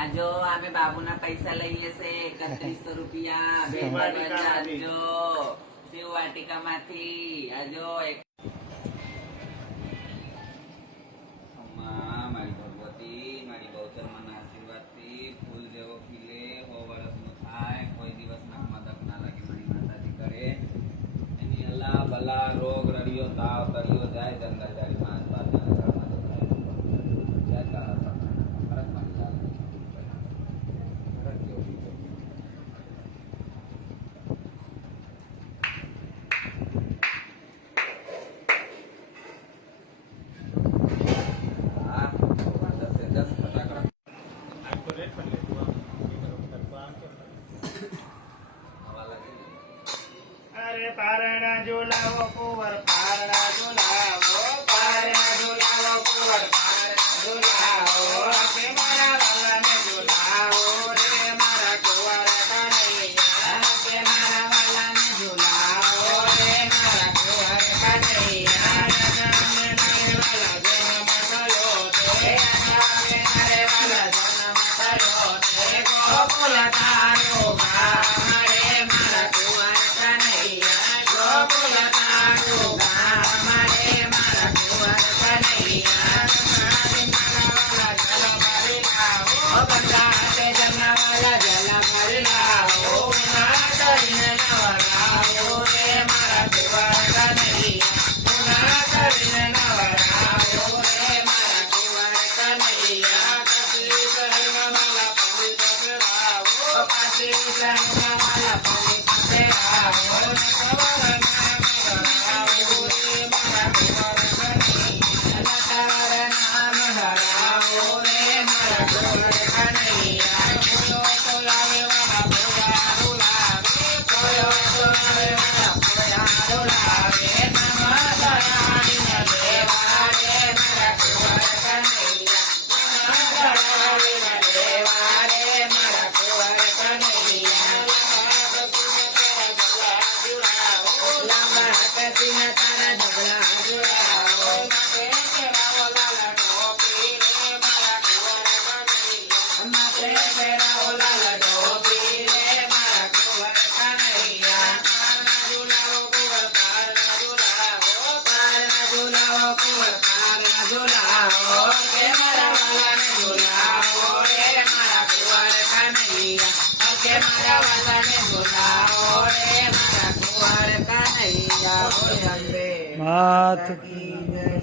આજો અમે બાબુના પૈસા લઈ લેશે 3100 રૂપિયા આજો શિવ વાટિકા માંથી આજો મારી ભગવતી મારી બહુચરમાના આશીર્વાદથી ફૂલ જેવો ખીલે 100 વર્ષનો થાય કોઈ દિવસ નાકમાં દક ના લાગે મારી માતાજી કરે એની અલ્લાહ ભલા રોગ રડિયો તાવ તરિયો જાય જંગલ જાળીમાં अरे पारणा झूलाओ कुंवर पारणा झूलाओ पारणा झूलाओ कुंवर पारणा झूलाओ के मारा वाला में झूलाओ रे मारा कुंवर कन्हैया के मारा वाला में झूलाओ रे मारा कुंवर कन्हैया में नारे वाला जन्म करो ते में नारे वाला जन्म करो ते गोकुल तारो मारे मारा कुंवर गोकुल तारो मारे मारा कुंवर कन्हैया मारा जल भर लाओ गंगा के जमुना वाला जल भर लाओ ना करिन नवराओ रे मारा कुंवर कन्हैया ना करिन नवराओ रे मारा कुंवर कन्हैया कसी शरण वाला पंडित कराओ कसी शरण वाला पंडित कराओ मात की जय।